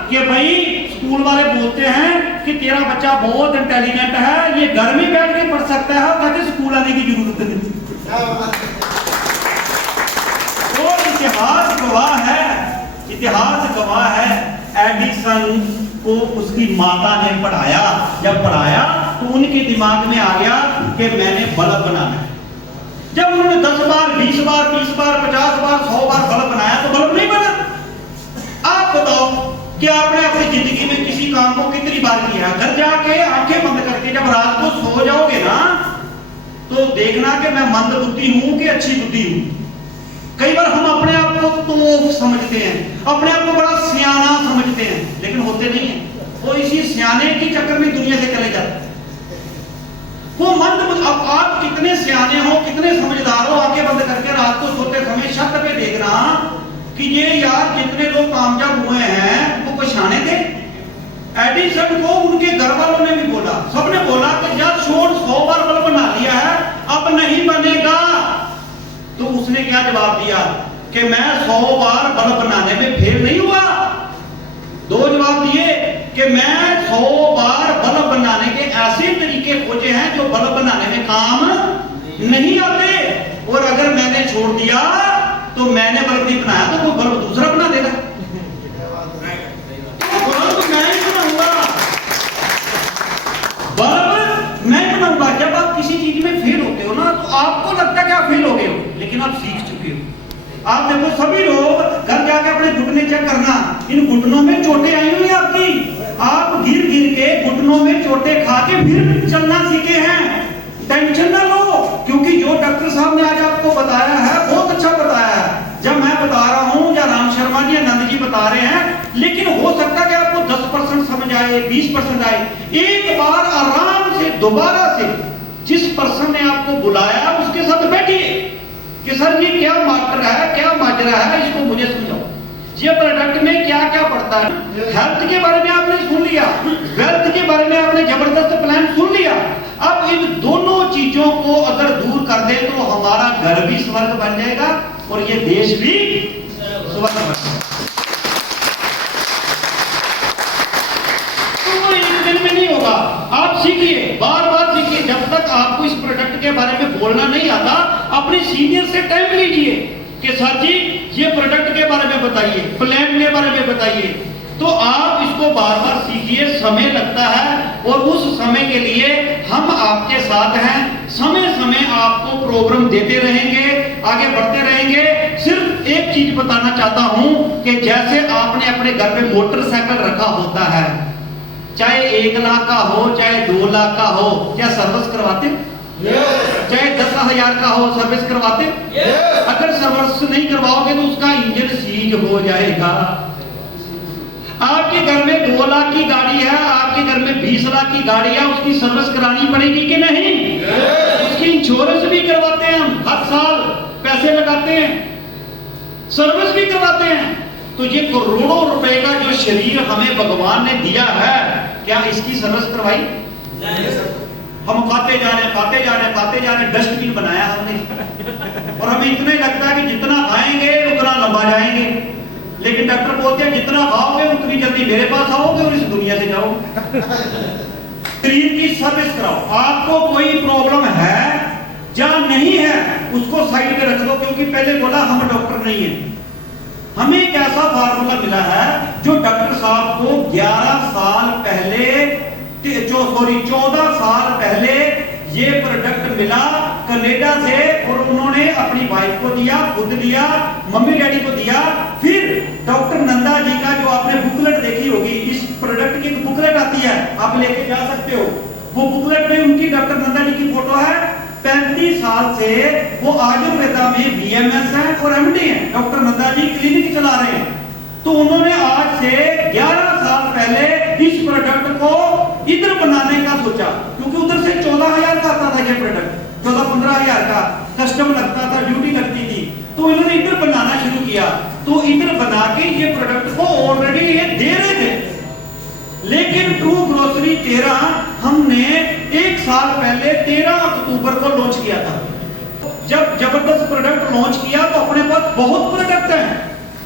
कि भाई स्कूल वाले बोलते हैं कि तेरा बच्चा बहुत इंटेलिजेंट है, ये घर में बैठ के पढ़ सकता है, कहते स्कूल आने की जरूरत नहीं। तो इतिहास गवाह है एडिसन को उसकी माता ने पढ़ाया। जब पढ़ाया तो उनके दिमाग में आ गया कि मैंने बल्ब बनाना है। जब उन्होंने 10 बार, 20 बार, 30 बार, 50 बार, 100 बार बल्ब बनाया तो बल्ब नहीं बना। आप बताओ कि आपने अपनी जिंदगी में किसी काम को कितनी बार किया? घर जाके आंखें बंद करके जब रात को सो जाओगे ना, तो देखना कि मैं मंदबुद्धि हूं कि अच्छी बुद्धि हूं। कई बार हम अपने आप को तोफ समझते हैं, अपने आप को बड़ा सियाना समझते हैं, लेकिन होते नहीं है। वो इसी सियाने के चक्कर में दुनिया से चले जाते हैं। वो मंदबुद्धि, अब आप कितने सियाने हो, कितने समझदार हो, आंखें बंद करके रात को सोते समय छत पे देखना कि ये यार जितने लोग कामयाब हुए हैं वो कुछ सियाने थे। एडिसन को उनके घर वालों ने भी बोला, सबने बोला कि यार छोड़, 100 बार बल्ब बना लिया है, अब नहीं बनेगा। तो उसने क्या जवाब दिया कि मैं 100 बार बल्ब बनाने में फेल नहीं हुआ। 2 जवाब दिए कि मैं 100 बार बल्ब बनाने के ऐसे तरीके खोजे हैं जो बल्ब बनाने में काम नहीं आते, और अगर मैंने छोड़ दिया तो मैंने बल्ब नहीं बनाया तो वो बल्ब दूसरा बना देगा। तो बल्ब मैं ही बनाऊंगा, बल्ब मैं बनाऊंगा। जब आप किसी चीज में फेल होते हो ना, तो आपको लगता है कि आप फेल हो गए हो, लेकिन आप सीख चुके हो। आप देखो सभी लोग घर जाके अपने घुटने चेक करना, इन घुटनों में चोटें आई हुई आपकी। आप गिर गिर के घुटनों में चोटें खा के फिर चलना सीखे हैं। टेंशन ना लो, क्योंकि जो डॉक्टर साहब ने आज आपको बताया है बहुत अच्छा बताया है। जब मैं बता रहा हूं या राम शर्मा जी, आनंद जी बता रहे हैं, लेकिन हो सकता है कि आपको 10% समझ आए, 20% आए। एक बार आराम से दोबारा से जिस पर्सन ने आपको बुलाया उसके साथ बैठिए कि सर जी क्या मैटर है, क्या माजरा है, इसको मुझे समझाओ। ये प्रोडक्ट में क्या क्या पड़ता है? हेल्थ के बारे में आपने सुन लिया, वेल्थ के बारे में आपने जबरदस्त प्लान सुन लिया। अब इन दोनों चीजों को अगर दूर कर दें तो हमारा घर भी स्वर्ग बन जाएगा और ये देश भी स्वर्ग बन जाएगा। तो एक दिन में नहीं होगा, आप सीखिए, बार बार सीखिए। जब तक आपको इस प्रोडक्ट के बारे में बोलना नहीं आता, अपने सीनियर से टाइम लीजिए कि सर जी ये प्रोडक्ट के बारे में बताइए, प्लान के बारे में बताइए। तो आप इसको बार बार सीखिए, समय लगता है, और उस समय के लिए हम आपके साथ हैं। समय समय आपको प्रोग्राम देते रहेंगे, आगे बढ़ते रहेंगे। सिर्फ एक चीज बताना चाहता हूं कि जैसे आपने अपने घर में मोटरसाइकिल रखा होता है, चाहे 1 लाख का हो चाहे 2 लाख का हो, क्या सर्विस करवाते? चाहे 10,000 का हो, सर्विस करवाते? अगर सर्विस नहीं करवाओगे तो उसका इंजन सीज हो जाएगा। आपके घर में 2 लाख की गाड़ी है, आपके घर में 20 लाख की गाड़ी है, उसकी सर्विस करानी पड़ेगी कि नहीं? उसकी इंश्योरेंस भी करवाते हैं हम, हर साल पैसे लगाते हैं, सर्विस भी करवाते हैं। तो ये करोड़ों रुपए का जो शरीर हमें भगवान ने दिया है, क्या इसकी सर्विस करवाई? हम खाते जा रहे हैं, डस्टबिन बनाया हमने और हमें इतने लगता है कि जितना खाएंगे उतना लंबा जाएंगे, लेकिन डॉक्टर बोलते हैं जितना खाओगे उतनी जल्दी मेरे पास आओगे और इस दुनिया से जाओगे। शरीर की सर्विस कराओ। आपको कोई प्रॉब्लम है या नहीं है उसको साइड में रख दो, क्योंकि पहले बोला हम डॉक्टर नहीं है। हमें एक ऐसा फार्मूला मिला है जो डॉक्टर साहब को 14 साल पहले ये प्रोडक्ट मिला कनाडा से, और उन्होंने अपनी वाइफ को दिया, खुद लिया, मम्मी डैडी को दिया। फिर डॉक्टर नंदा जी का जो आपने बुकलेट देखी होगी, इस प्रोडक्ट की बुकलेट आती है, आप लेके जा सकते हो। वो बुकलेट में उनकी डॉक्टर नंदा जी की फोटो है। 35 साल से वो आयुर्वेदा में बीएमएस है और एमडी है। डॉक्टर नंदा जी क्लिनिक चला रहे हैं। तो उन्होंने आज से 11 साल पहले इस प्रोडक्ट को इधर बनाने का सोचा, क्योंकि उधर से 14,000 का आता था ये प्रोडक्ट, 14-15,000 का कस्टम लगता था, ड्यूटी लगती थी। तो इन्होंने इधर बनाना शुरू किया। तो इधर बना के ये प्रोडक्ट को ऑलरेडी ये दे रहे थे, लेकिन ट्रू ग्रोसरी 13 हमने 1 साल पहले 13 अक्टूबर को लॉन्च किया था। जब जबरदस्त प्रोडक्ट लॉन्च किया तो अपने पास बहुत प्रोडक्ट है,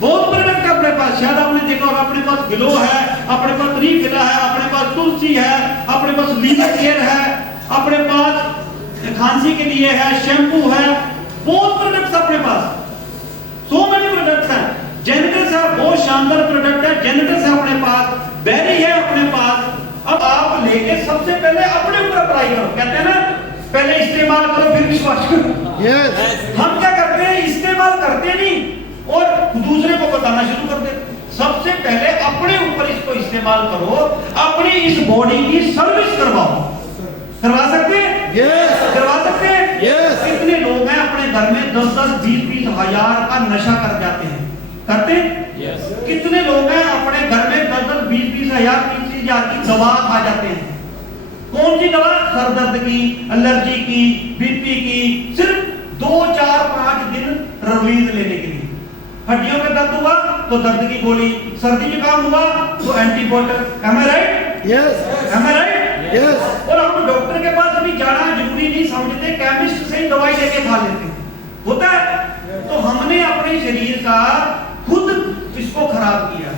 बहुत प्रोडक्ट है अपने पास। शायद आपने देखा होगा, अपने पास ग्लो है, अपने पास रीफिला है, अपने पास तुलसी है, अपने पास लीवर केयर है, अपने पास खांसी के लिए है, शैम्पू है, बहुत प्रोडक्ट्स अपने पास, सो मेनी प्रोडक्ट्स हैं। जेनेटस है, बहुत शानदार प्रोडक्ट है, जेनेटस है अपने पास, बेरी है अपने पास। अब आप लेके सबसे पहले अपने ऊपर अप्लाई करो। कहते हैं ना, पहले इस्तेमाल करो फिर विश्वास करो। हम क्या करते हैं, इस्तेमाल करते नहीं और दूसरे को बताना शुरू कर देते। सबसे पहले अपने ऊपर इसको इस्तेमाल करो, अपनी इस बॉडी की सर्विस करवाओ। करवा सकते हैं? करवा सकते हैं? कितने लोग हैं अपने घर में 10-10, 20-20 हजार का नशा कर जाते हैं? करते हैं? कितने लोग हैं अपने घर में 10-10, 20-20 हजार, 30 हजार की दवा खा जाते हैं? कौन सी दवा? सर दर्द की, एलर्जी की, बीपी की, सिर्फ 2, 4, 5 दिन रिलीज लेने के लिए। हड्डियों में दर्द हुआ तो दर्द की गोली, सर्दी जुकाम हुआ तो antibiotic. Am I right? Am I right? और हम डॉक्टर के पास भी जाना जरूरी नहीं समझते, केमिस्ट से ही दवाई लेके खा लेते हैं। होता है? तो हमने अपने शरीर का खुद इसको खराब किया।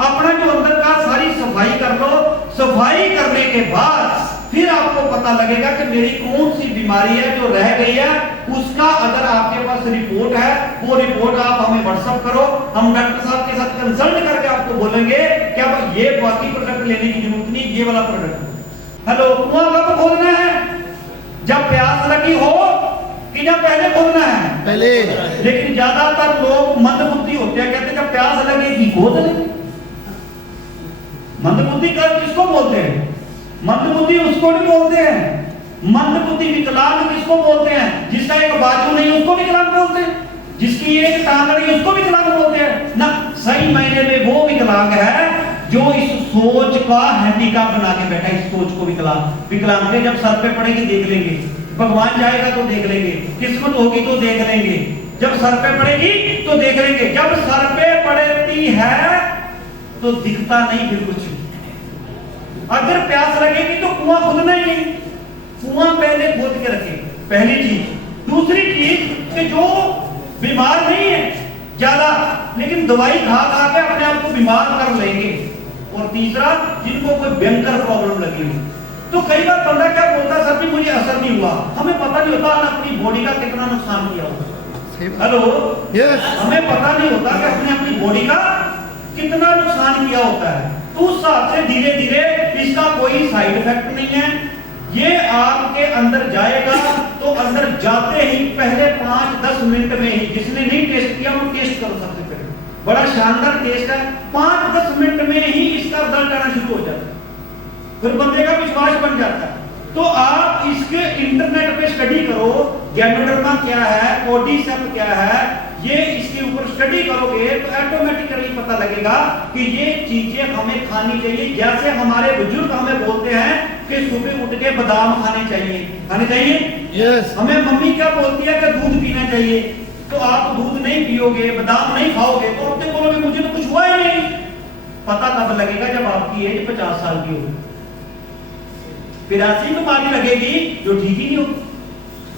अपना जो अंदर का सारी सफाई कर लो। सफाई करने के बाद फिर आपको पता लगेगा कि मेरी कौन सी बीमारी है जो रह गई है। उसका अगर आपके पास रिपोर्ट है, वो रिपोर्ट आप हमें व्हाट्सएप करो, हम डॉक्टर साहब के साथ कंसल्ट करके आपको बोलेंगे कि अब ये बाकी प्रोडक्ट लेने की जरूरत नहीं, ये वाला प्रोडक्ट। हेलो, कुआं कब खोलना है? जब प्यास लगी हो कि जब पहले खोलना है? पहले। लेकिन ज्यादातर लोग मंदबुद्धि होते हैं, कहते हैं जब प्यास लगेगी खोद लेंगे। मंदबुद्धि किसको बोलते हैं? मंदबुद्धि उसको नहीं बोलते हैं। मंदबुद्धि विकलांग किसको बोलते हैं? जिसका एक बाजू नहीं उसको विकलांग बोलते हैं, जिसकी एक टांग नहीं उसको विकलांग बोलते हैं ना। सही मायने में वो विकलांग है जो इस सोच का हैंडीकैप बना के बैठा है। इस सोच को विकलांग है। जब सर पे पड़ेगी देख लेंगे, भगवान जाएगा तो देख लेंगे, किस्मत होगी तो देख लेंगे। जब सर पे पड़ेगी तो देख लेंगे। जब सर पे पड़ती है तो दिखता नहीं फिर कुछ। अगर प्यास लगेगी तो कुआं खोदना ही नहीं, कुआं पहले खोद के रखे, पहली चीज। दूसरी चीज कि जो बीमार नहीं है ज्यादा, लेकिन दवाई खा खा के अपने आप को बीमार कर लेंगे। और तीसरा, जिनको कोई भयंकर प्रॉब्लम लगी हो। तो कई बार बंदा क्या बोलता है, सर जी मुझे असर नहीं हुआ। हमें पता नहीं होता अपनी बॉडी का कितना नुकसान किया होगा। हेलो, हमें पता नहीं होता कि अपने अपनी बॉडी का कितना नुकसान किया होता है। तो उस हिसाब से धीरे धीरे इसका कोई साइड इफेक्ट नहीं है। ये आपके अंदर जाएगा तो अंदर जाते ही पहले 5-10 मिनट में ही, जिसने नहीं टेस्ट किया वो टेस्ट करो सबसे पहले, बड़ा शानदार टेस्ट है। 5-10 मिनट में ही इसका रिजल्ट आना शुरू हो जाता है, फिर बंदे का विश्वास बन जाता है। तो आप इसके इंटरनेट पे स्टडी करो, गैनोडर्मा क्या है, कोर्डिसेप क्या है, ये इसके ऊपर स्टडी करोगे तो ऑटोमेटिकली पता लगेगा कि ये चीजें हमें खानी चाहिए। जैसे हमारे बुजुर्ग हमें बोलते हैं कि सुबह उठ के बादाम खाने चाहिए, यस। हमें मम्मी क्या बोलती है कि दूध पीना चाहिए। तो आप दूध नहीं पियोगे, बादाम नहीं खाओगे तो अपने बोलोगे मुझे तो कुछ हुआ ही नहीं। पता कब लगेगा? जब आपकी एज 50 साल की होगी, फिर ऐसी बीमारी लगेगी जो ठीक ही नहीं होगी।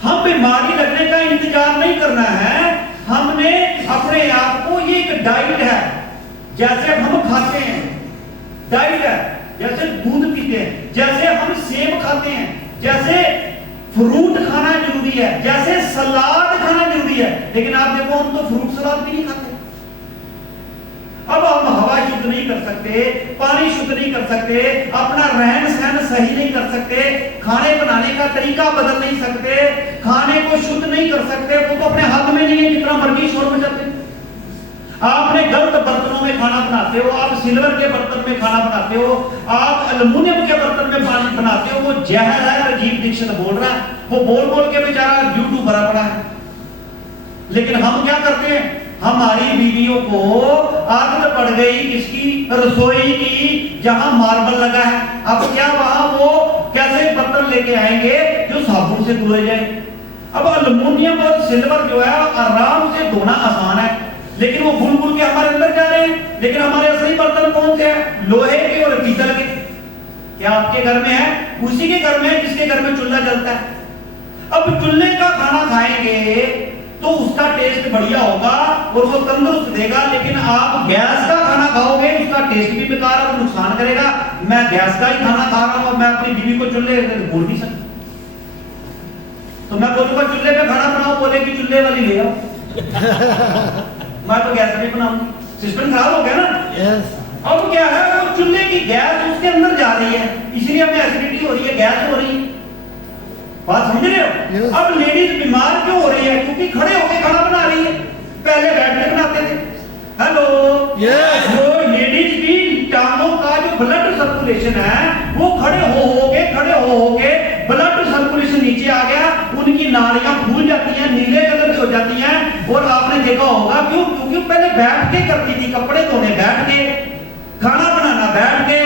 हम बीमारी लगने का इंतजार नहीं करना है, हमने अपने आप को, ये एक डाइट है, जैसे हम खाते हैं डाइट है, जैसे दूध पीते हैं, जैसे हम सेब खाते हैं, जैसे फ्रूट खाना जरूरी है, जैसे सलाद खाना जरूरी है। लेकिन आप देखो हम तो फ्रूट सलाद भी नहीं खाते। अब हम हवा शुद्ध नहीं कर सकते, पानी शुद्ध नहीं कर सकते, अपना रहन सहन सही नहीं कर सकते, खाने बनाने का तरीका बदल नहीं सकते, खाने को शुद्ध नहीं कर सकते, वो तो अपने हाथ में नहीं है, जितना मर्जी शोर मचाते। आपने गलत बर्तनों में खाना बनाते हो, आप सिल्वर के बर्तन में खाना बनाते हो, आप एल्युमिनियम के बर्तन में पानी बनाते हो, वो जहर है। अजीब डिक्शन बोल रहा है, वो बोल बोल के बेचारा यूट्यूब भरा पड़ा है। लेकिन हम क्या करते हैं? हमारी बीवियों को आदत पड़ गई किसकी? रसोई की, जहां मार्बल लगा है। अब क्या वहां वो कैसे बर्तन लेके आएंगे जो साबुन से धोए जाए? अब एल्युमिनियम और सिल्वर जो है आराम से धोना आसान है, लेकिन वो भूल भूल के हमारे अंदर जा रहे हैं। लेकिन हमारे असली बर्तन कौन से हैं? लोहे के और पीतल के। क्या आपके घर में है? उसी के घर में है जिसके घर में चूल्हा जलता है। अब चूल्हे का खाना खाएंगे तो उसका टेस्ट बढ़िया होगा और वो तंदुरुस्त देगा। लेकिन आप गैस का खाना खाओगे, उसका टेस्ट भी बेकार है, वो नुकसान करेगा। मैं गैस का ही खाना खा रहा हूं और मैं अपनी बीवी को चूल्हे बोल नहीं सकता। तो मैं बोलूंगा चूल्हे पे खाना बनाओ, बोले कि चूल्हे वाली ले आओ। मैं तो गैस पे बनाऊंगी, सिस्टम खराब हो गया ना। यस। अब क्या है, वो चूल्हे की गैस उसके अंदर जा रही है, इसलिए हमें एसिडिटी हो रही है, गैस हो रही है। बात समझ रहे हो? Yes. अब लेडीज बीमार क्यों हो रही है? क्योंकि खड़े होकर खाना बना रही है, पहले बैठ के बनाते थे। Hello, Yes. जो लेडीज की टांगों का जो ब्लड सर्कुलेशन है वो खड़े हो के ब्लड सर्कुलेशन नीचे आ गया, उनकी नाड़ियां फूल जाती हैं, नीले कलर की हो जाती हैं। और आपने देखा होगा क्यों? क्योंकि पहले बैठ के करती थी, कपड़े धोने बैठ के, खाना बनाना बैठ के,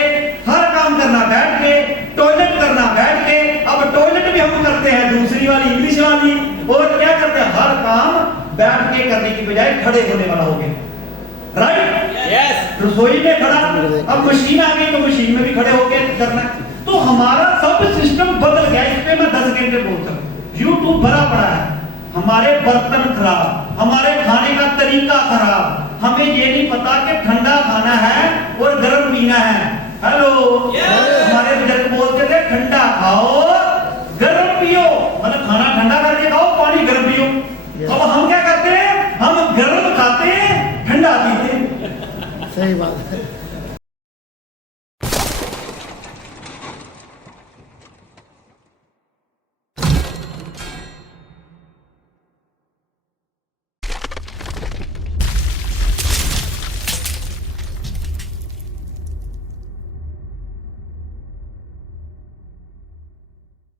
हर काम करना बैठ के, टॉयलेट करना बैठ के। अब टॉयलेट भी हम करते हैं दूसरी वाली, इंग्लिश वाली। और क्या करते हैं? हर काम बैठ के करने की बजाय खड़े होने वाला हो गया, राइट? यस। रसोई में खड़ा, अब मशीन आ गई तो मशीन में भी खड़े होकर करना है। तो हमारा सब सिस्टम बदल गया। इस पे मैं 10 घंटे बोल सकता हूं। यूट्यूब भरा पड़ा है, हमारे बर्तन खराब, हमारे खाने का तरीका खराब। हमें ये नहीं पता कि ठंडा खाना है और गर्म पीना है। हेलो, हमारे बुजुर्ग बोलते थे ठंडा खाओ गर्म पियो, मतलब खाना ठंडा करके खाओ, पानी गर्म पियो। अब हम क्या करते हैं? हम गर्म खाते हैं, ठंडा पीते हैं। सही बात है।